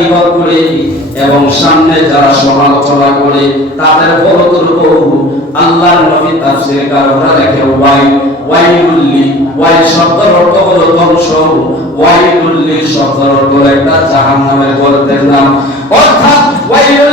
গিবত করে এবং সামনে যারা সমালোচনা করে, তাদের বলতর করব আল্লাহর নবী তাফসীর কারণরা দেখে ওয়াই ওয়াইলুল্লি ওয়াই শব্দের অর্থ হলো ধ্বংস ওয়াইলুল্লি শব্দের অর্থ একটা জাহান্নামের গর্তের নাম। অর্থাৎ ওয়াইলুল্লি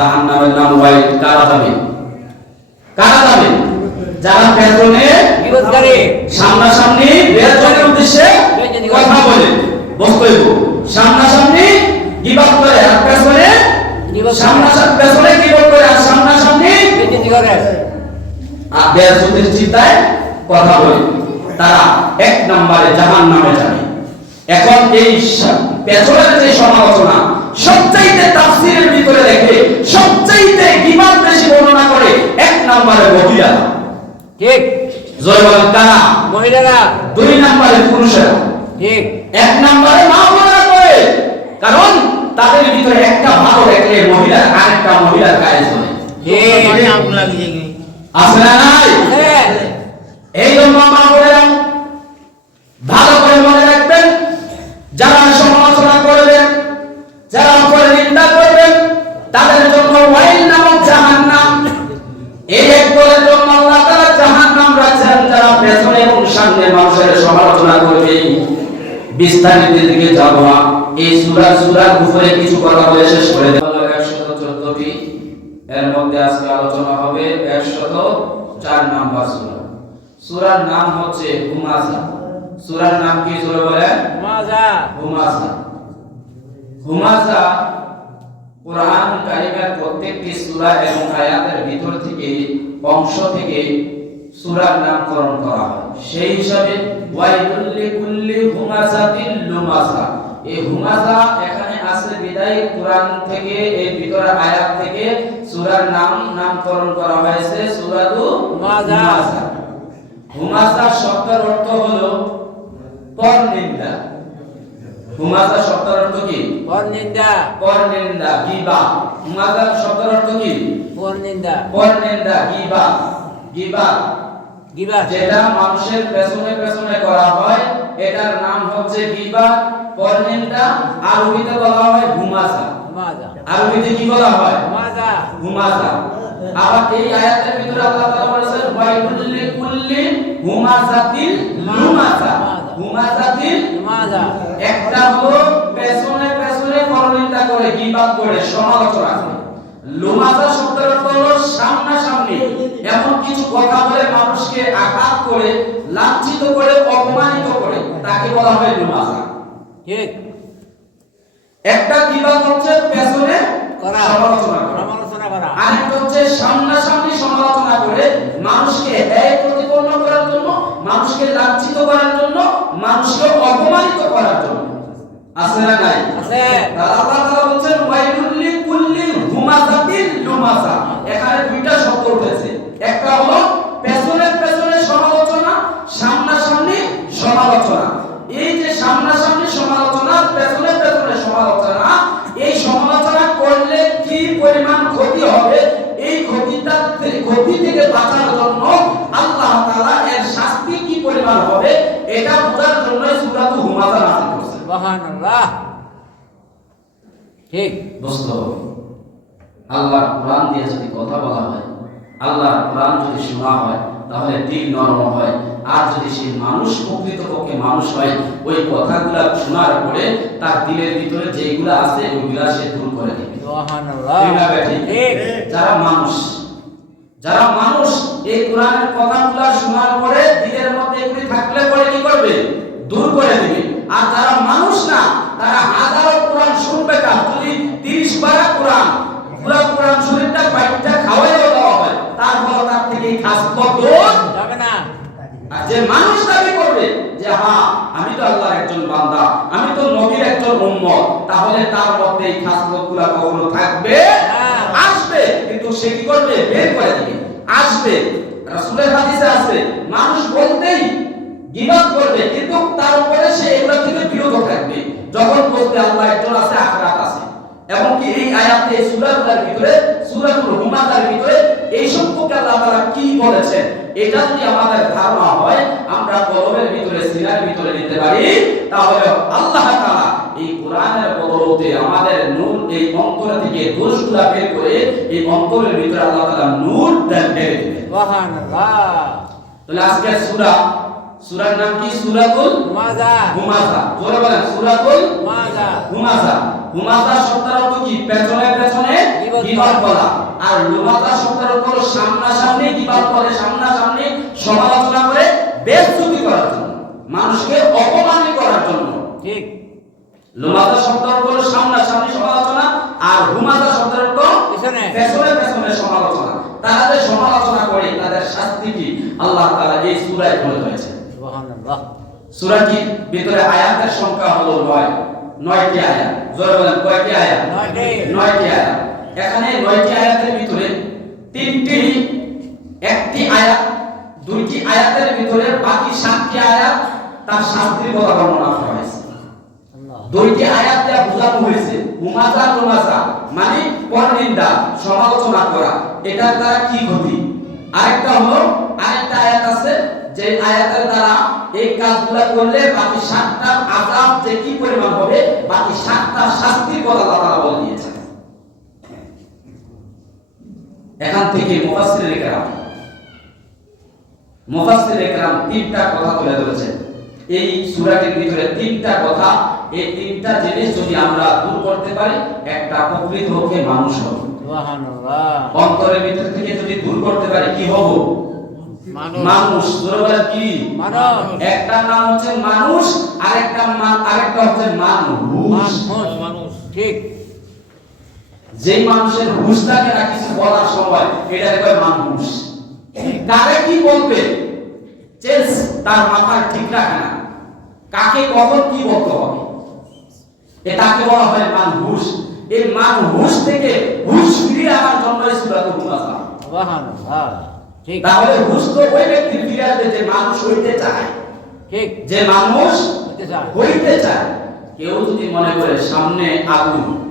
নাম কি ওয়ারিদ জাহান্নামের নাম ওয়াইল। কারা যাবে কারা যাবে যারা পেছনে সামনাসামনি বেয়াজনের উদ্দেশ্যে কথা বলে বস্তু সামনাসামনি গিবাদ করে আর পেছনে। সামনাসামনি পেছনে গিবাদ করে আর সামনাসামনি আর বেয়াজনের চিন্তায় কথা বলে। তারা এক নম্বরে জাহান নামে যাবে। এখন এই পেছনের যে সমালোচনা সবচাইতে তাফসীরের ভিতরে দেখে সবচাইতে গিবাদ বেশি বর্ণনা করে এক নম্বরে মহিলা ঠিক জয় বলেন কারা মহিলারা। দুই নম্বরে পুরুষেরা। ঠিক এক নম্বরে মা বোনেরা করে। কারণ তাদের ভিতরে একটা ভালো দেখলে মহিলা আরেকটা মহিলার গায়ে চলে। ঠিক আছে না নাই? এই জন্য মা বোনেরা পেছনে এবং সামনে মানুষের সমালোচনা করবে। বিস্তারিত দিকে যাব। এই সূরা সূরার উপরে কিছু কথা বলে শেষ করে দেব। 114টি এর মধ্যে আজকে আলোচনা হবে 104 নাম্বার সূরা। সূরার নাম হচ্ছে হুমাযা সূরার নাম কি জোরে বলেন মাজা হুমাযা হুমাযা কোরআন কারিমের প্রত্যেকটি সূরা এবং আয়াতের ভিতর থেকে অংশ থেকে সূরার নামকরণ করা হয়। সেই হিসাবে ওয়াইলুল লিকুল্লি হুমাযাতিল লুমাযা এই হুমাযা এখানে আছে বিদায় কোরআন থেকে এই ভিতরের আয়াত থেকে সূরার নাম নামকরণ করা হয়েছে সূরাতু। হুমাযা হুমাযা শব্দের অর্থ হলো পরনিন্দা। হুমাযা শব্দের অর্থ কি? পরনিন্দা। পরনিন্দা গিবা। হুমাযা শব্দের অর্থ কি? পরনিন্দা। পরনিন্দা গিবা। গিবা গিবা যেটা মানুষের পেছনে পেছনে করা হয় এটার নাম হচ্ছে গিবা পরনিন্দা আরবিতে বলা হয় আরবিতে কি বলা হয়? আবার এই আয়াতের ভিতরে আল্লাহ তাআলা বলেছেন ওয়াইলুল লিকুল্লি হুমাযাতিল লুমাযা হুমাযাতিল মাজা একটা হলো পেছনে পেছনে পরনিন্দা করে করে সমালোচনা করে। লুমাজা শব্দের অর্থ হলো সামনাসামনি। এমন কিছু কথা বলে মানুষকে আঘাত করে লাঞ্ছিত করে অপমানিত করে। তাকে বলা হয় লুমাজা। ঠিক একটা গিবাদ হচ্ছে পেছনে করা। সমালোচনা করা। সমালোচনা করা। আরেকটা হচ্ছে সামনাসামনি সমালোচনা করে মানুষকে ব্যয় প্রতিপন্ন করার জন্য মানুষকে লাঞ্ছিত করার জন্য মানুষকে অপমানিত করার জন্য। আছে না নাই? আছে। আল্লাহ তাআলা বলছেন ওয়াইলুল লিকুল্লি হুমাযাতিল লুমাযা এখানে দুইটা শব্দ উঠেছে। একটা হলো পেছনে পেছনে সমালোচনা সামনাসামনি সমালোচনা। এই যে সামনাসামনি সমালোচনা পেছনে পেছনে সমালোচনা এই সমালোচনা করলে কি পরিমাণ ক্ষতি হবে? এই ক্ষতিটা ক্ষতি থেকে বাঁচার জন্য আল্লাহ তাআলা এর শাস্তি কি পরিমাণ হবে? এটা বোঝার জন্য সূরাতু হুমাযা নাযিল করেছেন সুবহানাল্লাহ। ঠিক। দোস্ত আল্লাহর কোরআন দিয়ে যদি কথা বলা হয় আল্লাহর কোরআন যদি শোনা হয় তাহলে দিল নরম হয়। আর যদি সে মানুষ প্রকৃতপক্ষে মানুষ হয় ওই কথাগুলা শোনার পরে তার দিলের ভিতরে যেগুলা আছে ওইগুলা সে দূর করে দিবে। যারা মানুষ যারা মানুষ এই কোরআনের কথাগুলা শোনার পরে দিলের মধ্যে এগুলি থাকলে পরে কি করবে? দূর করে দিবে। আর যারা মানুষ না তারা হাজারো কোরআন শুনবে পুরা কোরআন শরীফটা পাইটা খাওয়াইও দেওয়া হয়। তারপর তার থেকে খাস বদল যাবে না। আর যে মানুষ দাবি করবে যে হ্যাঁ আমি তো আল্লাহর একজন বান্দা আমি তো নবীর একজন উম্মত তাহলে তার মধ্যে এই খাসলতগুলো কখনো থাকবে? হ্যাঁ। আসবে কিন্তু সে কি করবে? বের করে দিবে। আসবে। রাসূলের হাদিসে আছে মানুষ বলতেই গিবাদ করবে কিন্তু তারপরে সে এগুলো থেকে বিরত থাকবে। যখন বলতে আল্লাহ একজন আছে আখরা এমনকি এই আয়াতে এই ভিতরে সূরাতুল হুমাযার ভিতরে এই সম্পর্কে আল্লাহ তাআলা কি বলেছেন এটা যদি আমাদের ধারণা হয় আমরা কলমের ভিতরে সিনার ভিতরে নিতে পারি তাহলে আল্লাহ তাআলা এই কোরআনের বদলতে আমাদের নূর এই অন্তর থেকে দোষগুলা বের করে এই অন্তরের ভিতরে আল্লাহ তাআলা নূর দেন দিবেন সুবহানাল্লাহ। তাহলে আজকের সূরা সূরার নাম কি? সূরাতুল মাজা হুমাযা। জোরে বলেন সূরাতুল মাজা হুমাজা হুমাজা শব্দের অর্থ কি? পেছনে পেছনে গীবত করা। আর লুমাজা শব্দের অর্থ হলো সামনাসামনি গীবত করে সামনাসামনি সমালোচনা করে বেজ্জতি করার জন্য মানুষকে অপমানিত করার জন্য। ঠিক। লুমাজা শব্দের অর্থ হলো সামনাসামনি সমালোচনা আর হুমাজা শব্দের অর্থ পেছনে। পেছনে পেছনে সমালোচনা। তারা যে সমালোচনা করে তাদের শাস্তি কি? আল্লাহ তাআলা এই সূরায় বলে সুবহানাল্লাহ সূরাটির ভিতরে আয়াতের সংখ্যা হলো নয়। নয়টি আয়াত। জোরে বলেন কয়টি আয়াত? নয়টি। আয়াত। এখানে নয়টি আয়াতের ভিতরে তিনটি একটি আয়াত দুইটি আয়াতের ভিতরে বাকি সাতটি আয়াত তার শাস্তির কথা বর্ণনা করা হয়েছে। দুইটি আয়াত দেয়া বোঝানো হয়েছে হুমাজা নুমাজা মানে পরনিন্দা সমালোচনা করা। এটার দ্বারা কি ক্ষতি? আরেকটা হলো আরেকটা আয়াত আছে যে আয়াতের দ্বারা এই কাজগুলা করলে বাকি সাতটা আযাব যে কি পরিমাণ হবে বাকি সাতটা শাস্তির কথা তাআলা বলে দিয়েছেন। এখান থেকে মুফাসসির একরাম মুফাসসির একরাম তিনটা কথা তুলে ধরেছেন। এই সূরাটির ভিতরে তিনটা কথা এই তিনটা জিনিস যদি আমরা দূর করতে পারি একটা প্রকৃত পক্ষে মানুষ হব। সুবহানাল্লাহ। অন্তরের ভিতর থেকে যদি দূর করতে পারি কি হব? মানুষ। বলেন কি? একটা নাম হচ্ছে মানুষ আরেকটা আরেকটা হচ্ছে মানুষ। মানুষ ঠিক। যে মানুষের হুশ থাকে না কিছু বলার সময় এটা কয় মানুষ। কারে কি বলবে? যে তার মাথার ঠিক রাখে না। কাকে কখন কি বলতে হবে? এ তাকে বলা হয় মানুষ। এই মানুষ থেকে হুশ ফিরিয়ে আনার জন্য এই সূরাতুল মুনাফা সুবহানাল্লাহ। তাহলে হুশ ওই ব্যক্তির ফিরে আসবে যে মানুষ হইতে চায়। ঠিক। যে মানুষ হইতে চায়। কেউ যদি মনে করে সামনে আগুন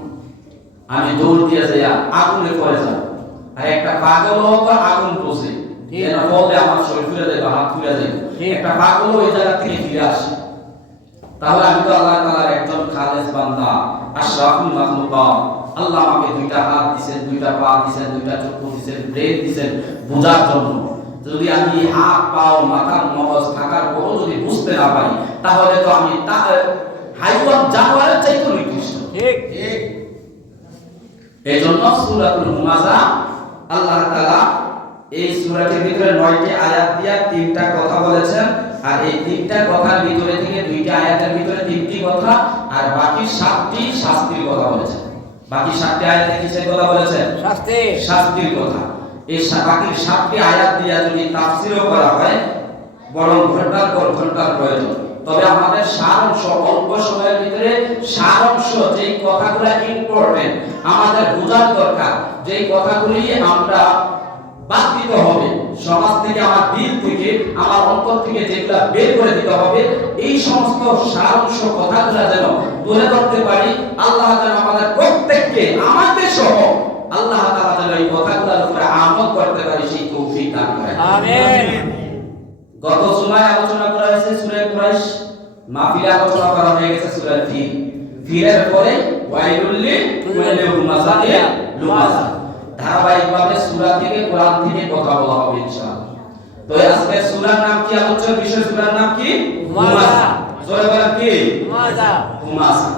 আমি দৌড় দিয়ে যাই আগুনে পড়ে যাব আর একটা পাগল আগুন পোষে ঠিক। যেন আমার শরীর ফিরে যাবে হাত ফিরে যাবে। একটা পাগল ওই জায়গা থেকে ফিরে আসে। তাহলে আমি তো আল্লাহ তাআলার একজন খালেস বান্দা আশরাফুল মাখলুকাত। আল্লাহ আমাকে দুইটা হাত দিবেন দুইটা পা দিবেন দুইটা চক্ষু দিবেন ব্রেন দিবেন বোঝার জন্য। যদি আমি হাত পাও মাথা মগজ থাকার পরও যদি বুঝতে না পারি তাহলে তো আমি হাইওয়ান জানোয়ারের চাইতে নিকৃষ্ট ঠিক। এই জন্য সূরাতুল হুমাযা আল্লাহ তাআলা এই সূরাটির ভিতরে নয়টি আয়াত দিয়া তিনটা কথা বলেছেন আর এই তিনটা কথার ভিতরে থেকে দুইটা আয়াতের ভিতরে তিনটি কথা আর বাকি সাতটি শাস্তির কথা বলেছেন। বাকি সাতটি আয়াতে কিসের কথা বলেছেন? শাস্তি। শাস্তির কথা। এই বাকি সাতটি আয়াত দিয়া যদি তাফসিরও করা হয় বরং ঘণ্টার পর ঘণ্টার প্রয়োজন। তবে আমাদের সারাংশ অল্প সময়ের ভিতরে সারাংশ যেই কথাগুলো ইম্পর্টেন্ট আমাদের বোঝার দরকার। যেই কথাগুলি আমরা বাদ দিতে হবে। সমাজ থেকে আমার দিল থেকে আমার অন্তর থেকে যেগুলা বের করে দিতে হবে এই সমস্ত সারাংশ কথাগুলো যেন তুলে ধরতে পারি আল্লাহ যেন আমাদের প্রত্যেককে আমাকে সহ আল্লাহ তাআলা যেন এই কথাগুলোর উপরে আমল করতে পারি সেই তৌফিক দান করেন। আমিন। গত সময় আলোচনা করা হয়েছে সূরা কুরাইশ মাহফিলে আলোচনা করা হয়ে গেছে সূরা ফিল ফিলের পরে ওয়াইলুল লিল কুল্লি হুমাযাতিন লুমাযা ধারাবাহিকভাবে সূরা থেকে কোরআন থেকে কথা বলা হবে ইনশাআল্লাহ। তো আজকে সূরার নাম কি আলোচ্য? বিষয় সূরার নাম কি? হুমাযা। জোরে বলেন কি? মাজা হুমাযা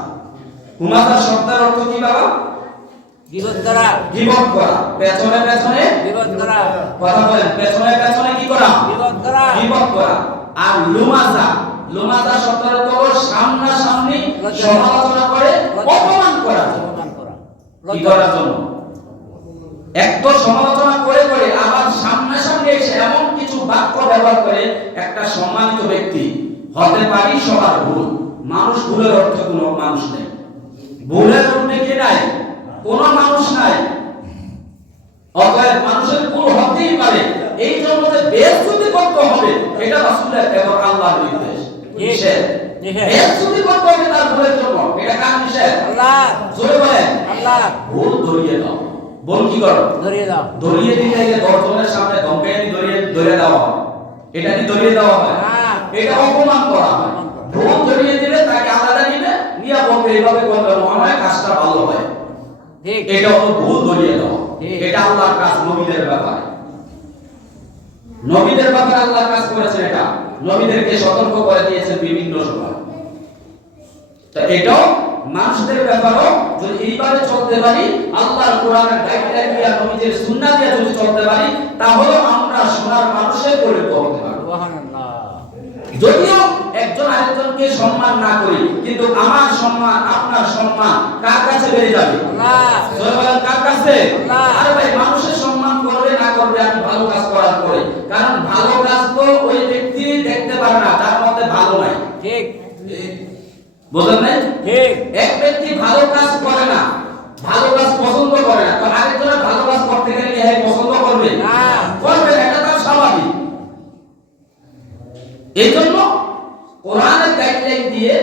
হুমাযা শব্দের অর্থ কি বাবা? জীবন করা। গীবত করা। পেছনে পেছনে? জীবন করা। কথা বলেন পেছনে পেছনে কি করা? জীবন করা। বিপদ করা। আর লুমাজা। লুমাজা শব্দের অর্থ হলো সামনা সামনি সমালোচনা করে অপমান জন্য। অপমান করা। কি করার জন্য? একটু সমালোচনা করে করে আবার সামনে এসে এমন কিছু বাক্য ব্যবহার করে একটা সম্মানিত ব্যক্তি হতে পারি সবার ভুল মানুষ ভুলের অর্থ কোনো মানুষ নেই। ভুলের অর্থে কে নাই? কোনো মানুষ নাই। অতএব মানুষের ভুল হতেই পারে। এই জন্য যে বেসুতি করতে হবে এটা রাসূলের এবং আল্লাহর নির্দেশ। নিষেধ। হ্যাঁ। করতে হবে তার ভুলের জন্য। এটা কার নিষেধ? আল্লাহ। জোরে বলেন। আল্লাহ। ভুল ধরিয়ে দাও। বল কি করো? ধরিয়ে দাও। ধরিয়ে দিতে গেলে দর্শনের সামনে ধমকাই ধরিয়ে ধরে দেওয়া হয়। এটা কি ধরিয়ে দেওয়া হয়? হ্যাঁ। এটা অপমান করা হয়। ভুল ধরিয়ে দিলে তাকে আলাদা নিবে নিয়ে বলবে এইভাবে করলে মনে হয় কাজটা ভালো হয়। ঠিক। এটা হলো ভুল ধরিয়ে দেওয়া। এটা আল্লাহর কাজ নবীদের ব্যাপারে। নবীদের ব্যাপারে আল্লাহর কাজ করেছেন এটা। নবীদেরকে সতর্ক করে দিয়েছেন বিভিন্ন সময়। তা এটাও মানুষদের ব্যাপারও যদি এইভাবে চলতে পারি আল্লাহর কোরআনের গাইডলাইন দিয়ে নবীদের সুন্নাহ দিয়ে যদি চলতে পারি তাহলে আমরা সোনার মানুষের পরিণত হতে পারব। যদিও একজন আরেকজনকে সম্মান না করি কিন্তু আমার সম্মান আপনার সম্মান কার কাছে বেড়ে যাবে? কার কাছে? আরে ভাই মানুষের সম্মান করবে না করবে আমি ভালো কাজ করার পরে। কারণ ভালো কাজ তো ওই ব্যক্তি দেখতে পারে না তার মধ্যে ভালো নাই। ঠিক। বুঝলেন নাই ঠিক। এক ব্যক্তি ভালো কাজ করে না ভালো কাজ পছন্দ করে না তো আরেকজনের ভালো কাজ করতে গেলে কি পছন্দ করবে। না। করবে এটা তার স্বাভাবিক। এই জন্য কোরআনের গাইডলাইন দিয়ে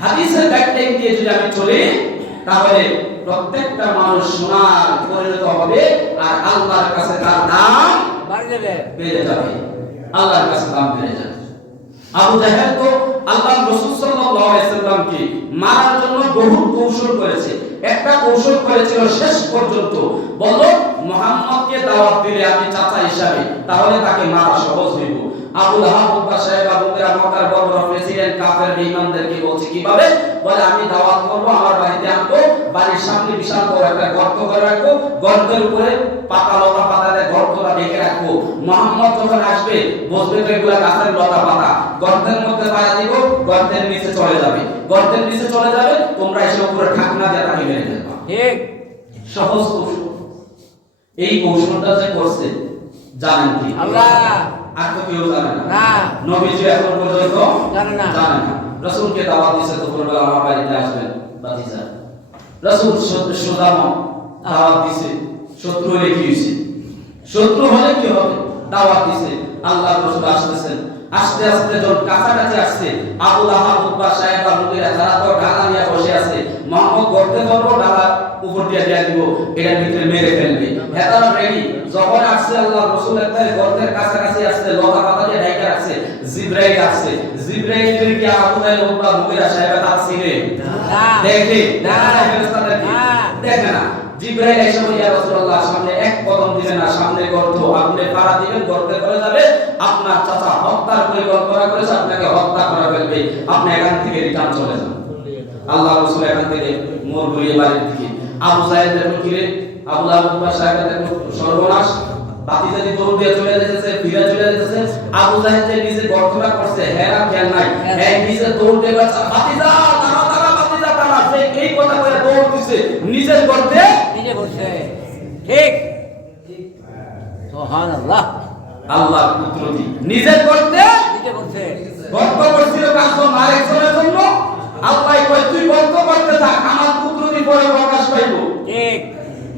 হাদিসের গাইডলাইন দিয়ে যদি আমি চলি তাহলে প্রত্যেকটা মানুষ সোনার পরিণত হবে আর আল্লাহর কাছে তার নাম বাড়ি যাবে। আল্লাহর কাছে দাম বেড়ে যাবে। আবু জাহেল তো আল্লাহ রাসূল সাল্লামকে মারার জন্য বহু কৌশল করেছে। একটা কৌশল করেছিল শেষ পর্যন্ত। বলো, মোহাম্মদকে দাওয়াত দিলে আমি চাচা হিসাবে, তাহলে তাকে মারা সহজ হইব। আবু লাহাব সাহেব, আবু মক্কার বড় প্রেসিডেন্ট কাফের, বেঈমানদেরকে বলছে কীভাবে? বলে, আমি দাওয়াত করব, আমার বাড়িতে আনব বাড়ির সামনে বিশাল বড় একটা গর্ত করে রাখব। গর্তের উপরে পাতা লতা গর্তটা ঢেকে রাখব। মোহাম্মদ যখন আসবে বসবে তো এগুলা গাছের লতা পাতা। গর্তের মধ্যে পায়া দিব গর্তের নিচে চলে যাবে। গর্তের নিচে চলে যাবে তোমরা এসে উপরে দিয়ে মেরে ফেলবা। ঠিক। সহজ কৌশল। এই কৌশলটা যে করছে জানেন কি? আল্লাহ। আর তো কেউ জানে না। নবীজি এখন পর্যন্ত জানে না। জানে না। রাসূলকে দাওয়াত দিয়েছে তো বলবে আমার বাড়িতে আসবেন বাতিজা রাসূল সুদাম দাওয়াত দিয়েছে শত্রু হলে কি হয়েছে? শত্রু হলে কি হবে? দাওয়াত দিয়েছে আল্লাহ রাসূল আসতেছেন। আস্তে আস্তে যখন কাছাকাছি আসছে, আবু লাহাব উতবা সাহেব মুগিরা তারা তো ঢালা নিয়ে বসে আছে মোহাম্মদ গর্তে ধরবো ঢালা উপর দিয়ে দিয়ে দিব, এটার ভিতরে মেরে ফেলবে। হেতারা রেডি যখন আসছে আল্লাহ রসুল একটা গর্তের কাছাকাছি আসছে, লতা পাতা দিয়ে ঢাকা রাখছে, জিব্রাইল আসছে জিব্রাইল কি আবু লাহাব উতবা সাহেব তার সিনে না। দেখে? না। দেখা? না। দেখে না। জিব্রাইল এসে বলে ইয়া রাসূলুল্লাহ সামনে এক কদম দিবেন না সামনে গর্ত। আপনি পাড়া দিবেন গর্তে করে যাবে। আপনার চাচা হত্যার পরিকল্পনা করেছে আপনাকে হত্যা করা ফেলবে। আপনি এখান থেকে রিটার্ন চলে যান। আল্লাহ রাসূল এখান থেকে মোর ঘুরিয়ে বাড়ির দিকে। আবু সাহেব দেখুন কিরে আবু লাহাব সাহেব দেখুন সর্বনাশ। বাতিজা যে দিয়ে চলে যাচ্ছে ফিরে চলে যাচ্ছে আবু জাহেল যে নিজে গর্তটা করছে হ্যাঁ আর খেয়াল নাই। হ্যাঁ নিজে দৌড় দিয়ে বাচ্চা বাতিজা তারা তারা বাতিজা তারা সে এই কথা কয়ে দৌড় দিছে নিজের গর্তে নিজে বলছে। ঠিক। সুবহানাল্লাহ। আল্লাহ কুদরতি। নিজের গর্তে নিজে বলছে। গর্ত করছিল কাজ জন্য? আরেকজনের জন্য? আল্লাহ কয় তুই গর্ত করতে থাক আমার কুদরতি পরে প্রকাশ পাইব। ঠিক।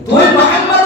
তুই মুহাম্মদুর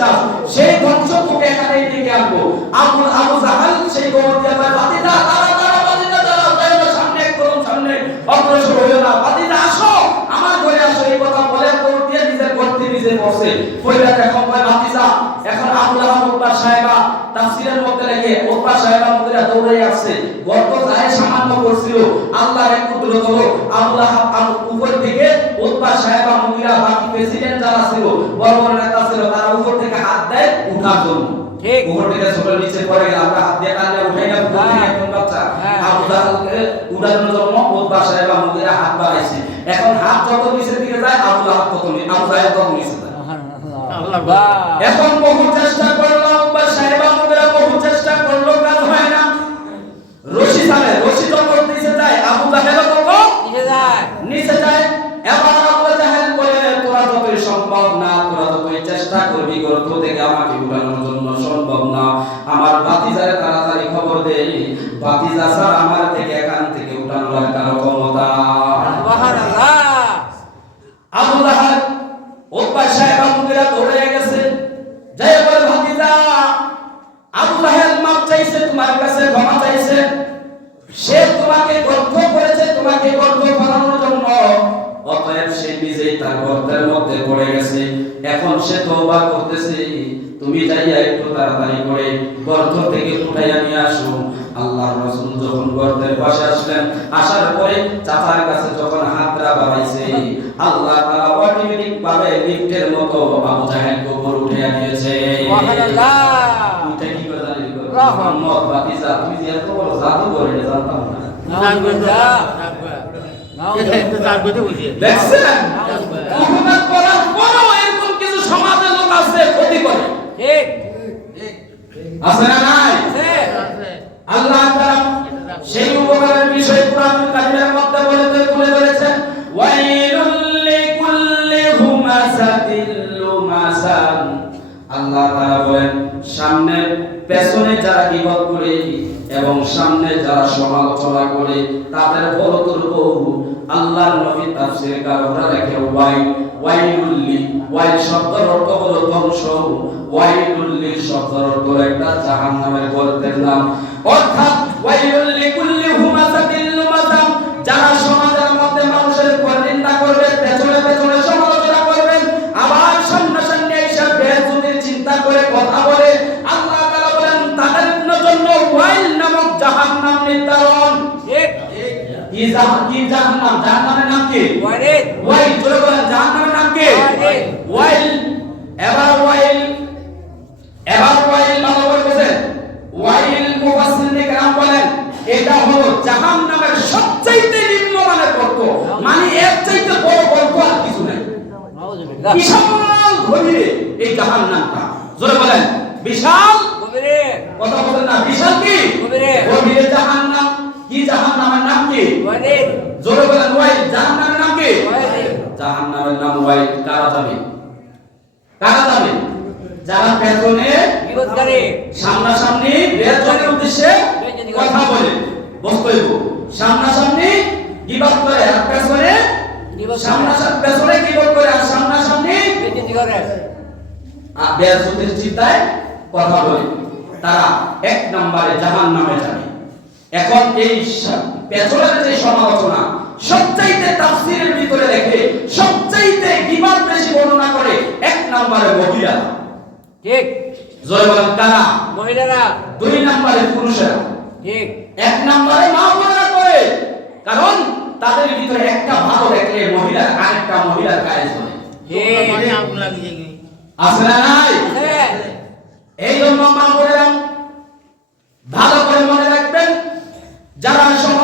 চাস সেই ধ্বংস তোকে এখানে ডেকে আনব। আবু আবু জাহাল, সেই দৌড় দিয়ে কয় বাতিজা তারা তারা বাতিজা তারা যাই সামনে এক সামনে। অগ্রসর হইও না। বাতিজা আসো, আমার ঘরে আসো, এই কথা বলে দৌড় দিয়ে নিজের গর্তে নিজে বসে। কইরা এখন কয় বাতিজা, এখন আবু লাহাব উতবা সাহেবা তাফসীরের মধ্যে লেখে উতবা সাহেবা মুদিরা দৌড়ে আসছে। গর্ত যায় সামান্য করছিল, আল্লাহর এক কুদরত হলো আবু লাহাব উপর থেকে উতবা সাহেবা মুদিরা বাকি প্রেসিডেন্ট যারা ছিল, বড় বড় নেতা ছিল তারা উপর থেকে হাত ঠিক। নিচে পড়ে গেল আমরা হাত দিয়ে টানলে উঠাই না হ্যাঁ। বাচ্চা। হ্যাঁ। জাহালকে উঠানোর জন্য উতবা সাহেবা মুদিরা হাত বাড়াইছে। এখন হাত যত নিচের দিকে যায় আবু তত নি- আবু জাহেল তত নিচে যায়। এখন বহু চেষ্টা করলাম বা সাহেবা মুদিরা বহু চেষ্টা করল কাজ হয় না। রশি সালে রশি যখন নিচে যায়। আবু জাহেল তখন নিজে যায়। নিচে যায়। এবার আবু জাহেল বলে তোরা যতই সম্ভব না তোরা যতই চেষ্টা করবি গর্ত থেকে দেই বাতিজা স্যার আমার থেকে এখান থেকে উঠানোর কারও ক্ষমতা। আবু লাহাব উতবা সাহেব আবুরা ধরে গেছে। জয় বল ভাতিজা আবু লাহাব মাপ চাইছে তোমার কাছে ক্ষমা চাইছে। সে তোমাকে গর্ত করেছে তোমাকে গর্ত বানানোর জন্য। অতএব সে নিজেই তার গর্তের মধ্যে পড়ে গেছে। এখন সে তওবা করতেছে। তুমি যাইয়া একটু তাড়াতাড়ি করে গর্ত থেকে উঠাইয়া নিয়ে আসো। আল্লাহর রাসূল যখন গর্তের পাশে আসলেন আসার পরে চাচার কাছে যখন হাতরা বাড়াইছে আল্লাহ তাআলা অটোমেটিক ভাবে লিফটের মতো আবু জাহেলকে উপর উঠাইয়া দিয়েছে। আল্লাহ। দেখছেন? কিছু সমাজের লোক আছে ক্ষতি করে। ঠিক। আছে না নাই? আল্লাহ তাআলা সেই উপকারের বিষয় কোরআন কারিমের মধ্যে বলে তুলে ধরেছেন। ওয়াইলুল লিকুল্লি হুমাযাতিল লুমাযান আল্লাহ তাআলা বলেন সামনে পেছনে যারা বিপদ করে এবং সামনে যারা সমালোচনা করে তাদের বড় দুর্ভোগ আল্লাহর নবী তাফসীর কারণটা লেখে ওয়াই ওয়াইলুল্লি ওয়াইল শব্দের অর্থ হলো ধ্বংস। ওয়াইলুল্লি শব্দের অর্থ একটা জাহান্নামের গর্তের নাম। অর্থাৎ ওয়াইলুল্লি কুল্লি হুমাযাতিল লুমাযাম যারা সমাজের মধ্যে মানুষের উপর নিন্দা করবে পেছনে পেছনে সমালোচনা করবেন আবার সামনে সামনে এসে বেহুদির চিন্তা করে কথা বলে আল্লাহ তাআলা বলেন তাদের জন্য ওয়াইল নামক জাহান্নাম নির্ধারণ। ঠিক কি জাহান্নাম? জাহান্নামের নাম কি? ওয়াইল জোরে বলেন জাহান্নামের নাম কি? ওয়াইল। ওয়াইল এবার ওয়াইল এবার ওয়াইল ভালো করে বুঝেন ওয়াইল মুফাসসিরিন کرام বলেন এটা হলো জাহান্নামের সবচাইতে নিম্নমানের গর্ত মানে এর চাইতে বড় গর্ত আর কিছু নাই নাউজুবিল্লাহ বিশাল গভীরে এই জাহান্নামটা জোরে বলেন বিশাল কবিরে কথা বলেন না বিশাল কি গভীরে। গভীরে জাহান্নাম কি জাহান্নামের নাম কি ওয়ারিদ জোরে বলেন ওয়াইল জাহান্নামের নাম কি ওয়ারিদ জাহান্নামের নাম ওয়াইল কারা যাবে কারা যাবে যারা পেছনে বিপদকারী সামনাসামনি বেজনের উদ্দেশ্যে কথা বলে বস্তৈব সামনাসামনি গিবাদ করে আর পেছনে করে। সামনাসামনি পেছনে গিবাদ করে আর সামনাসামনি করে। আর বেজনের চিন্তায় কথা বলে। তারা এক নম্বরে জাহান্নামে যাবে। এখন এই পেছনের যে সমালোচনা সবচাইতে তাফসীরের ভিতরে দেখে সবচাইতে গিবাদ বেশি বর্ণনা করে এক নম্বরে মহিলা। ঠিক। জয় বলেন কারা? মহিলারা। দুই নম্বরে পুরুষেরা। ঠিক। এক নম্বরে মা বোনেরা করে। কারণ তাদের ভিতরে একটা ভালো দেখলে মহিলা আরেকটা মহিলার গায়ে চলে। ঠিক। আছে না নাই? এই জন্য মা বোনেরা ভালো করে মনে রাখবেন যারা সমালোচনা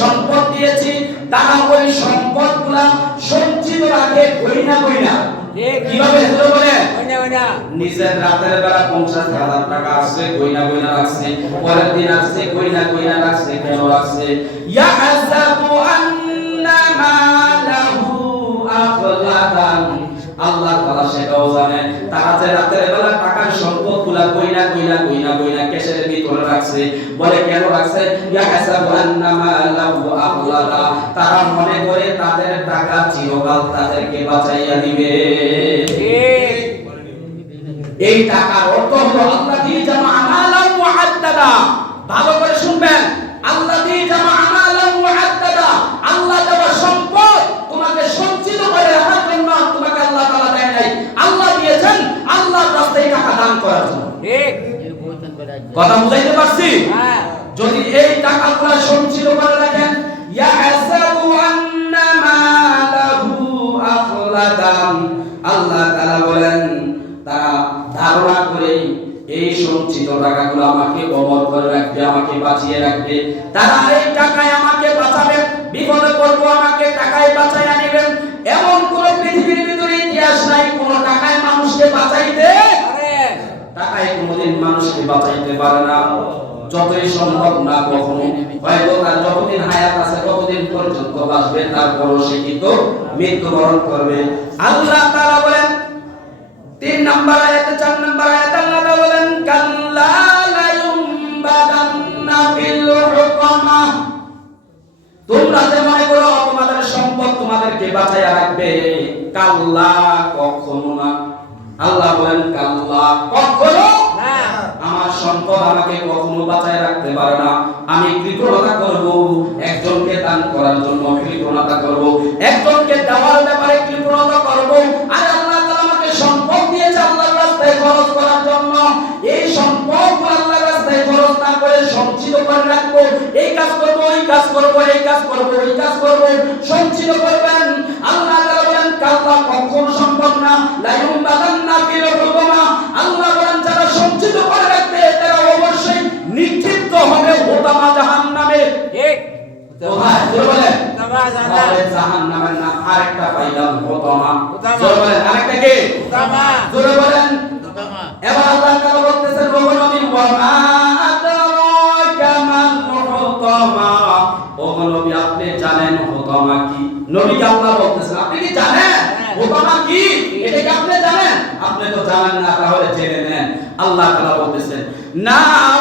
সম্পদ দিয়েছি। তারা ওই সঞ্চিত রাখে কইনা কইনা কীভাবে নিজের রাতের বেলা পঞ্চাশ হাজার টাকা আসছে গয়না গয়না রাখছে। পরের দিন আসছে গয়না গয়না রাখছে কেন রাখছে? ইয়াহসাবু আন্না মালাহু আখলাদান আল্লাহ সেটাও জানে। তারা যে রাতের বেলা টাকার গয়না গয়না গয়না গয়না কেসের ভিতরে রাখছে। বলে, কেন রাখছে? ইয়াহসাবু আন্না মালাহু আখলাদা তারা মনে করে তাদের টাকা চিরকাল তাদেরকে বাঁচাইয়া দিবে। এই টাকার অর্থ হলো, আল্লাহ দিয়ে জামা ভালো করে শুনবেন, আল্লাহ দিয়ে জামা দান করার জন্য। কথা বুঝাইতে পারছি? হ্যাঁ। যদি এই টাকাগুলো সঞ্চিত করে রাখেন ইয়াহসাবু আন্না মালাহু আখলাদাম আল্লাহ তাআলা বলেন তারা ধারণা করে এই সঞ্চিত টাকাগুলো আমাকে অমর করে রাখবে আমাকে বাঁচিয়ে রাখবে। তারা এই টাকায় আমাকে বাঁচাবে বিপদে পড়ব আমাকে টাকায় বাঁচায় আনিবেন এমন কোন পৃথিবীর ভিতরে ইতিহাস নাই কোন টাকায় মানুষকে বাঁচাইতে টাকায় কোনোদিন মানুষকে বাঁচাইতে পারে না। যতই সম্ভব না কখনো। হয়তো তার যতদিন হায়াত আছে, ততদিন পর্যন্ত বাঁচবে। সে কিন্তু মৃত্যুবরণ করবে। আল্লাহ বলেন, তিন আয়াতে, চার আয়াতে আল্লাহ বলেন তোমরা যে মনে করো, তোমাদের সম্পদ তোমাদেরকে রাখবে। কাল্লা কখনো না। আল্লাহ বলেন, কাল্লা সম্পদ আমাকে কখনো বাঁচায় রাখতে পারে না। আমি কৃপণতা করব, একজনকে দান করার জন্য কৃপণতা করব, একজনকে দেওয়ার ব্যাপারে কৃপণতা করব। আর আল্লাহ তাআলা আমাকে সম্পদ দিয়েছে আল্লাহর রাস্তায় খরচ করার জন্য। এই সম্পদ আল্লাহর রাস্তায় খরচ না করে সঞ্চিত করে রাখব। এই কাজ করব ওই কাজ করব, এই কাজ করব ওই কাজ করব। সঞ্চিত করবেন। আল্লাহ তাআলা বলেন, কাল্লা কখনো সম্ভব না। লাইউম বাদান্না ফিল হুকুমা আল্লাহ বলেন, যারা সঞ্চিত করে জাহান্নাম। তাহলে জাহান্নামের নাম আরেকটা পাইলাম হোতামা হোতামা। জোরে বলেন আরেকটা কি? হোতামা। জোরে বলেন। এবার আল্লাহ তাআলা বলতেছেন ওগো নবী ওয়া মা আদরাকা মাল হুতামা ওগো নবী আপনি জানেন হুতামা কি? নবীকে আল্লাহ বলতেছেন? আপনি কি জানেন? হ্যাঁ। হুতামা কি? এটা কি আপনি জানেন? আপনি তো জানেন না তাহলে জেনে নেন। আল্লাহ তাআলা বলতেছেন নাউল্লাহিল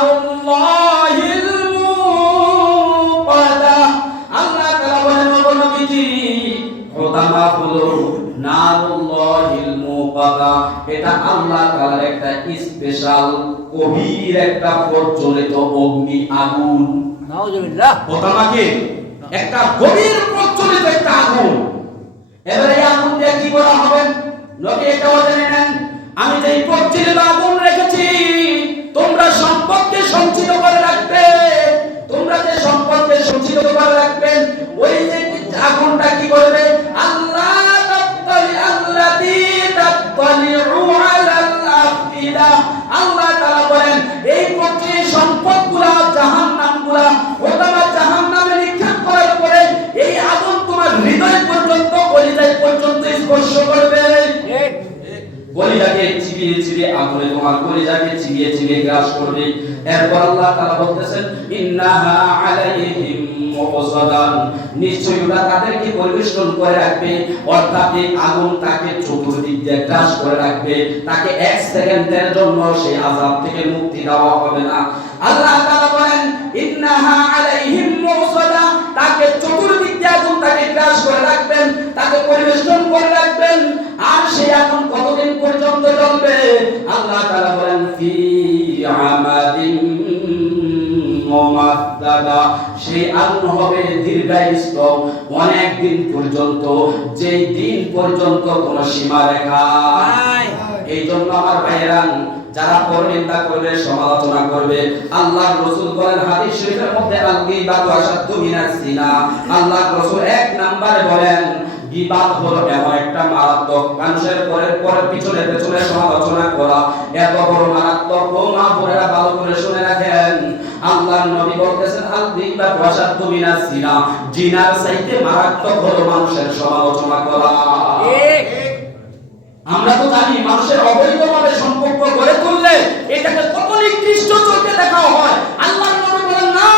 মুকাদা এটা আল্লাহ তাআলার একটা স্পেশাল গভীর একটা প্রজ্বলিত অগ্নি আগুন। নাউজুবিল্লাহ। হুতামাকে একটা গভীর প্রজ্বলিত একটা আগুন। এবারে এই আগুন দিয়ে কি করা হবে? নবী এটাও জেনে নেন। আমি যে এই প্রজ্বলিত আগুন রেখেছি তোমরা সম্পদকে সঞ্চিত করে রাখবে। তোমরা যে সম্পদকে সঞ্চিত করে রাখবেন ওই যে আগুনটা কি করবে? কলিজাকে চিবিয়ে চিবিয়ে আগুনে তোমার কলিজাকে চিবিয়ে চিবিয়ে গ্রাস করবে। এরপর আল্লাহ বলতেছেন, ইন্নাহা আলাইহিম নিশ্চয়ই ওরা তাদেরকে পরিবেষ্টন করে রাখবে, অর্থাৎ এই আগুন তাকে চতুর্দিক দিয়ে গ্রাস করে রাখবে। তাকে এক সেকেন্ডের জন্য সেই থেকে মুক্তি দেওয়া হবে না। আল্লাহ তাআলা বলেন, ইন্নাহা আলাইহিম মুসাদা তাকে চতুর্দিক দিয়ে আগুন তাকে গ্রাস করে রাখবেন, তাকে রাখবেন আগুন কতদিন পর্যন্ত জ্বলবে আল্লাহ তাআলা বলেন, ফি আমাদিন মুমাদ্দাদা। সেই আগুন হবে দীর্ঘায়িত। অনেক দিন পর্যন্ত, যেই দিন পর্যন্ত কোনো সীমা রেখা। এই জন্য আমার ভাইয়েরা, যারা পরনিন্দা করবে, সমালোচনা করবে, আল্লাহর রাসূল বলেন, হাদিস শরীফের মধ্যে আল গীবাতু আল্লাহর রাসূল এক নম্বরে বলেন গীবাত হলো এমন একটা মারাত্মক। মানুষের পরে পরে পিছনে পেছনে সমালোচনা করা এত বড় মারাত্মক ও মা বোনেরা ভালো করে শুনে রাখেন। আল্লাহর নবী বলতেছেন আল গীবাতু আশাদ্দু মিনাস সিনা জিনার চাইতে মারাত্মক হলো মানুষের সমালোচনা করা। ঠিক। আমরা তো জানি মানুষের অবৈধভাবে সম্পর্ক গড়ে তুললে এটাকে কত নিকৃষ্ট চোখে দেখাও হয়। আল্লাহর নবী বলেন না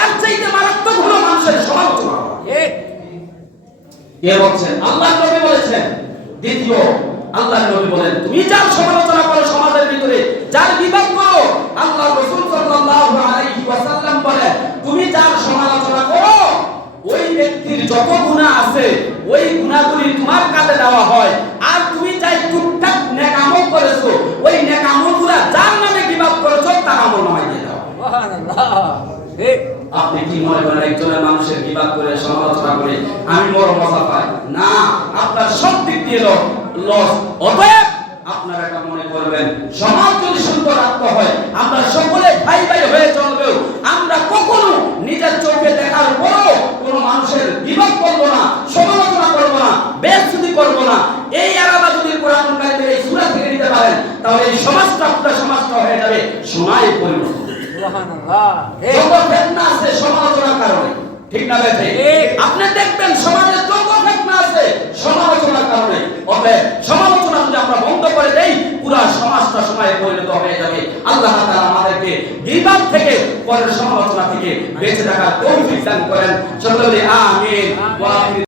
এর চাইতে মারাত্মক হলো মানুষের সমালোচনা কে বলছেন, আল্লাহর নবী বলেছেন। দ্বিতীয়, আল্লাহর নবী বলেন, তুমি যার সমালোচনা করো সমাজের ভিতরে, যার বিভাগ করো আল্লাহ রাসূল সাল্লাল্লাহু আলাইহি ওয়াসাল্লাম বলেন, তুমি যার সমালোচনা করো, ওই ব্যক্তির যত গুনাহ আছে, ওই গুনাহগুলি তোমার কাছে দেওয়া হয়। আর তুমি যাই টুকটাক নেক করেছ, ওই নেক আমলগুলা যার নামে বিভাগ করেছ, তার আমল নামায় দিয়ে দাও। আপনি কি মনে করেন একজনের মানুষের বিবাদ করে, সমালোচনা করে আমি বড় মজা পাই? না, আপনার সব দিক দিয়ে লস অতএব আপনারা এটা মনে করবেন। সমাজ যদি সুন্দর হয়, আমরা সকলে ভাই ভাই হয়ে চলবেও। আমরা কখনো নিজের চোখে দেখার পরও কোনো মানুষের বিবাদ করব না, সমালোচনা করব না বেস্তুতি করব না। এই আলাদা যদি এই সূরা থেকে নিতে পারেন, তাহলে এই সমাজটা আপনার সমাজটা হয়ে যাবে পরিণত হবে। সুবহানাল্লাহ। ঠিক ফেতনা আছে সমালোচনার কারণে। ঠিক না বেঠে? আপনি দেখবেন সমাজে যত ফেতনা আছে সমালোচনার কারণে। অতএব সমালোচনা যদি আমরা বন্ধ করে দেই পুরা সমাজটা সময়ে পরিণত হয়ে যাবে। আল্লাহ তাআলা আমাদেরকে বিবাদ থেকে পরের সমালোচনা থেকে বেঁচে থাকার তৌফিক দান করেন। সকলে বলি আমিন।